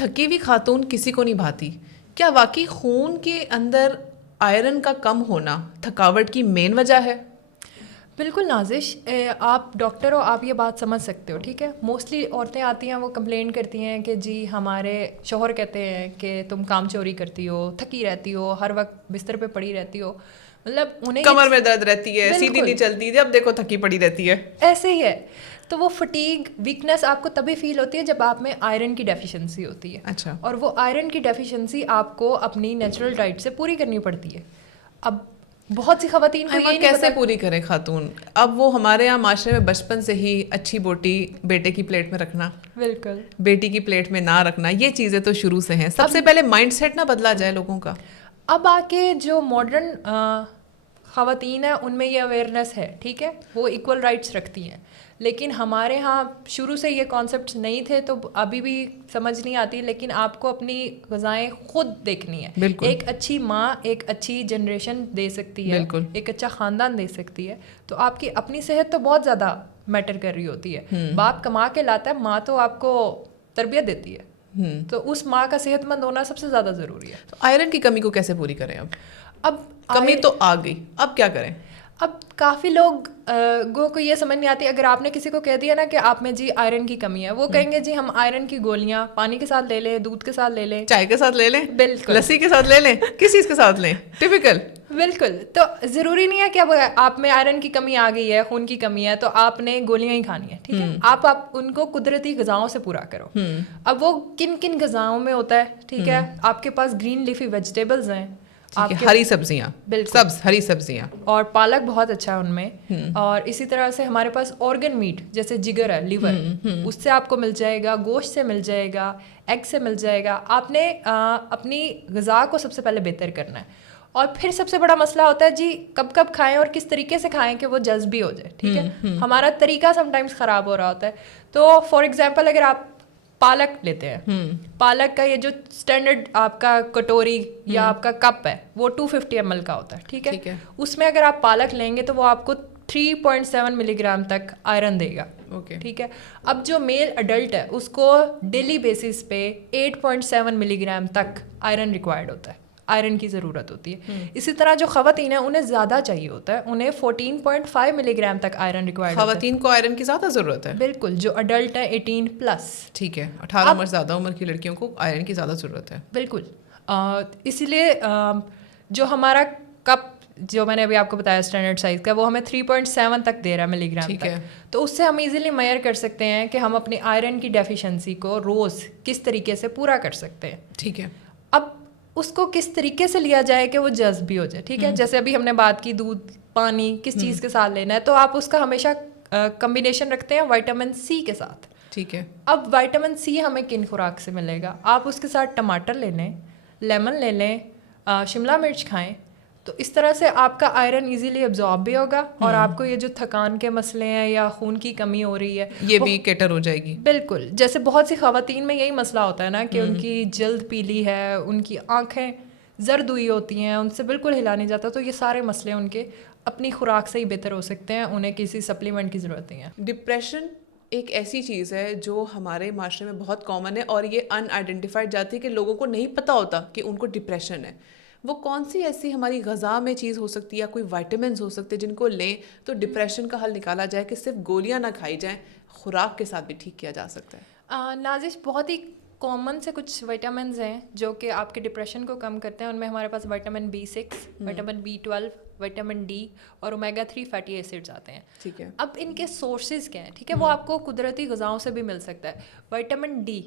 تھکی ہوئی خاتون کسی کو نہیں بھاتی. کیا واقعی خون کے اندر آئرن کا کم ہونا تھکاوٹ کی مین وجہ ہے؟ بالکل نازش، آپ ڈاکٹر ہو، آپ یہ بات سمجھ سکتے ہو. ٹھیک ہے، موسٹلی عورتیں آتی ہیں، وہ کمپلین کرتی ہیں کہ جی ہمارے شوہر کہتے ہیں کہ تم کام چوری کرتی ہو، تھکی رہتی ہو، ہر وقت بستر پہ پڑی رہتی ہو. مطلب انہیں کمر میں درد رہتی ہے، سیدھی نہیں چلتی، جب دیکھو تھکی پڑی رہتی ہے. ایسے ہی ہے. تو وہ فٹیگ، ویکنس آپ کو تبھی فیل ہوتی ہے جب آپ میں آئرن کی ڈیفیشنسی ہوتی ہے. اچھا. اور وہ آئرن کی ڈیفیشنسی آپ کو اپنی نیچرل ڈائٹ سے پوری کرنی پڑتی ہے. اب بہت سی خواتین کو یہ کیسے پوری کریں خاتون؟ اب وہ ہمارے یہاں معاشرے میں بچپن سے ہی اچھی بوٹی بیٹے کی پلیٹ میں رکھنا، بالکل بیٹی کی پلیٹ میں نہ رکھنا، یہ چیزیں تو شروع سے ہیں. سب سے پہلے مائنڈ سیٹ نہ بدلا جائے لوگوں کا. اب آ کے جو ماڈرن خواتین ہیں ان میں یہ اویئرنیس ہے. ٹھیک ہے، وہ ایکول رائٹس رکھتی ہیں. لیکن ہمارے ہاں شروع سے یہ کانسیپٹس نہیں تھے تو ابھی بھی سمجھ نہیں آتی. لیکن آپ کو اپنی غذائیں خود دیکھنی ہے. ایک اچھی ماں ایک اچھی جنریشن دے سکتی ہے، ایک اچھا خاندان دے سکتی ہے. تو آپ کی اپنی صحت تو بہت زیادہ میٹر کر رہی ہوتی ہے. باپ کما کے لاتا ہے، ماں تو آپ کو تربیت دیتی ہے. تو اس ماں کا صحت مند ہونا سب سے زیادہ ضروری ہے. تو آئرن کی کمی کو کیسے پوری کریں؟ اب کمی تو آ گئی، اب کیا کریں؟ اب کافی لوگوں کو یہ سمجھ نہیں آتی. اگر آپ نے کسی کو کہہ دیا نا کہ آپ میں جی آئرن کی کمی ہے، وہ کہیں گے جی ہم آئرن کی گولیاں پانی کے ساتھ لے لیں، دودھ کے ساتھ لے لیں، چائے کے ساتھ لے لیں، بالکل لسی کے ساتھ لے لیں، کس چیز کے ساتھ لیں. ٹپیکل. بالکل. تو ضروری نہیں ہے کہ اب آپ میں آئرن کی کمی آ گئی ہے، خون کی کمی ہے، تو آپ نے گولیاں ہی کھانی ہے. ٹھیک ہے، آپ ان کو قدرتی غذاؤں سے پورا کرو. اب وہ کن کن غذاؤں میں ہوتا ہے؟ ٹھیک ہے، آپ کے پاس گرین لیفی ویجیٹیبلز ہیں، آپ کے ہری سبزیاں، سبز ہری سبزیاں، اور پالک بہت اچھا ہے ان میں. اور اسی طرح سے ہمارے پاس آرگن میٹ جیسے جگر ہے، لیور، اس سے آپ کو مل جائے گا، گوشت سے مل جائے گا، ایگ سے مل جائے گا. آپ نے اپنی غذا کو سب سے پہلے بہتر کرنا ہے. اور پھر سب سے بڑا مسئلہ ہوتا ہے جی کب کب کھائیں اور کس طریقے سے کھائیں کہ وہ جذب بھی ہو جائے. ٹھیک ہے، ہمارا طریقہ سم ٹائمز خراب ہو رہا ہوتا ہے. تو فار ایگزامپل اگر آپ پالک لیتے ہیں، پالک کا یہ جو اسٹینڈرڈ آپ کا کٹوری یا آپ کا کپ ہے وہ 250 ml کا ہوتا ہے. ٹھیک ہے، اس میں اگر آپ پالک لیں گے تو وہ آپ کو 3.7 ملی گرام تک آئرن دے گا. ٹھیک ہے، اب جو میل اڈلٹ ہے اس کو ڈیلی بیسس پہ 8.7 ملی گرام تک آئرن ریکوائرڈ ہوتا ہے، آئرن کی ضرورت ہوتی ہے. اسی طرح جو خواتین ہیں انہیں زیادہ چاہیے ہوتا ہے، انہیں 14.5 ملی گرام تک آئرن ریکوائرڈ ہوتا ہے. خواتین کو آئرن کی زیادہ ضرورت ہے؟ بالکل، جو اڈلٹ ہے 18+. ٹھیک ہے، 18 عمر زیادہ عمر کی لڑکیوں کو آئرن کی زیادہ ضرورت ہے. بالکل. اسی لیے جو ہمارا کپ جو میں نے ابھی آپ کو بتایا اسٹینڈرڈ سائز کا، وہ ہمیں 3.7 تک دے رہا ہے ملی گرام تک. تو اس سے ہم ایزیلی میئر کر سکتے ہیں کہ ہم اپنی آئرن کی ڈیفیشنسی کو روز کس طریقے سے پورا کر سکتے ہیں. ٹھیک ہے، اب اس کو کس طریقے سے لیا جائے کہ وہ جذب بھی ہو جائے. ٹھیک ہے، جیسے ابھی ہم نے بات کی دودھ، پانی کس چیز کے ساتھ لینا ہے، تو آپ اس کا ہمیشہ کمبینیشن رکھتے ہیں وائٹامن سی کے ساتھ. ٹھیک ہے، اب وائٹامن سی ہمیں کن خوراک سے ملے گا؟ آپ اس کے ساتھ ٹماٹر لے لیں، لیمن لے لیں، شملہ مرچ کھائیں. تو اس طرح سے آپ کا آئرن ایزیلی ابزارب بھی ہوگا اور آپ کو یہ جو تھکان کے مسئلے ہیں یا خون کی کمی ہو رہی ہے یہ بھی کیٹر ہو جائے گی. بالکل. جیسے بہت سی خواتین میں یہی مسئلہ ہوتا ہے نا کہ ان کی جلد پیلی ہے، ان کی آنکھیں زرد ہوئی ہوتی ہیں، ان سے بالکل ہلا نہیں جاتا. تو یہ سارے مسئلے ان کے اپنی خوراک سے ہی بہتر ہو سکتے ہیں، انہیں کسی سپلیمنٹ کی ضرورت نہیں ہے. ڈپریشن ایک ایسی چیز ہے جو ہمارے معاشرے میں بہت کامن ہے اور یہ ان آئیڈینٹیفائڈ جاتی ہے کہ لوگوں کو نہیں پتہ ہوتا کہ ان کو ڈپریشن ہے. وہ کون سی ایسی ہماری غذا میں چیز ہو سکتی ہے یا کوئی وائٹامنز ہو سکتے ہیں جن کو لیں تو ڈپریشن کا حل نکالا جائے کہ صرف گولیاں نہ کھائی جائیں، خوراک کے ساتھ بھی ٹھیک کیا جا سکتا ہے؟ نازش، بہت ہی کامن سے کچھ وائٹامنز ہیں جو کہ آپ کے ڈپریشن کو کم کرتے ہیں. ان میں ہمارے پاس vitamin B6، vitamin B12، vitamin D اور اومیگا 3 فیٹی ایسڈز آتے ہیں. ٹھیک ہے، اب ان کے سورسز کیا ہیں؟ ٹھیک ہے، وہ آپ کو قدرتی غذاؤں سے بھی مل سکتا ہے. وائٹامن D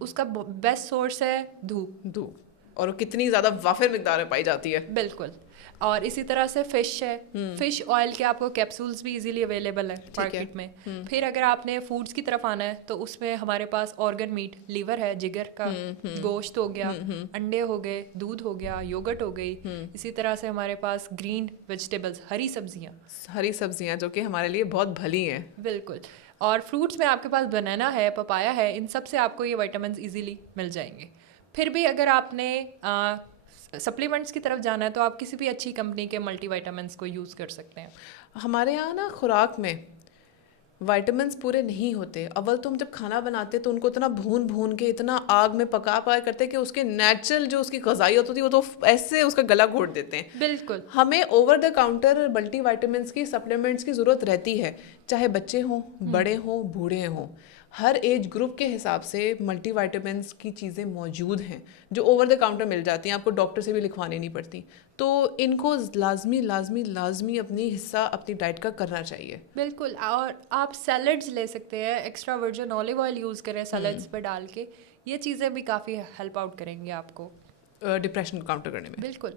اس کا بیسٹ سورس ہے دھوپ، اور کتنی زیادہ وافر مقدار میں پائی جاتی ہے. بالکل. اور اسی طرح سے فش ہے، فش آئل کے آپ کو کیپسولز بھی ایزیلی اویلیبل ہیں مارکیٹ میں. پھر اگر آپ نے فوڈز کی طرف آنا ہے تو اس میں ہمارے پاس آرگن میٹ، لیور ہے، جگر کا گوشت ہو گیا، انڈے ہو گئے، دودھ ہو گیا، یوگرٹ ہو گئی. اسی طرح سے ہمارے پاس گرین ویجیٹیبلز، ہری سبزیاں جو کہ ہمارے لیے بہت بھلی ہیں. بالکل. اور فروٹس میں آپ کے پاس بنانا ہے، پپایا ہے، ان سب سے آپ کو یہ وائٹامنز ایزیلی مل جائیں گے. پھر بھی اگر آپ نے سپلیمنٹس کی طرف جانا ہے تو آپ کسی بھی اچھی کمپنی کے ملٹی وائٹامنس کو یوز کر سکتے ہیں. ہمارے یہاں نا خوراک میں وائٹامنس پورے نہیں ہوتے. اول تو ہم جب کھانا بناتے تو ان کو اتنا بھون کے اتنا آگ میں پکا کرتے کہ اس کے نیچرل جو اس کی غذائیت ہوتی ہے وہ تو ایسے اس کا گلا گھوٹ دیتے ہیں. بالکل. ہمیں over the counter multi vitamins کی سپلیمنٹس کی ضرورت رہتی ہے, چاہے بچے ہوں, بڑے ہوں, بوڑھے ہوں. ہر ایج گروپ کے حساب سے ملٹی وائٹامنس کی چیزیں موجود ہیں جو اوور دا کاؤنٹر مل جاتی ہیں, آپ کو ڈاکٹر سے بھی لکھوانے نہیں پڑتی. تو ان کو لازمی اپنی حصہ اپنی ڈائٹ کا کرنا چاہیے. بالکل. اور آپ سیلڈز لے سکتے ہیں, extra virgin olive oil use کریں سیلڈز پہ ڈال کے, یہ چیزیں بھی کافی ہیلپ آؤٹ کریں گے آپ کو ڈپریشن کو کاؤنٹر کرنے میں. بالکل.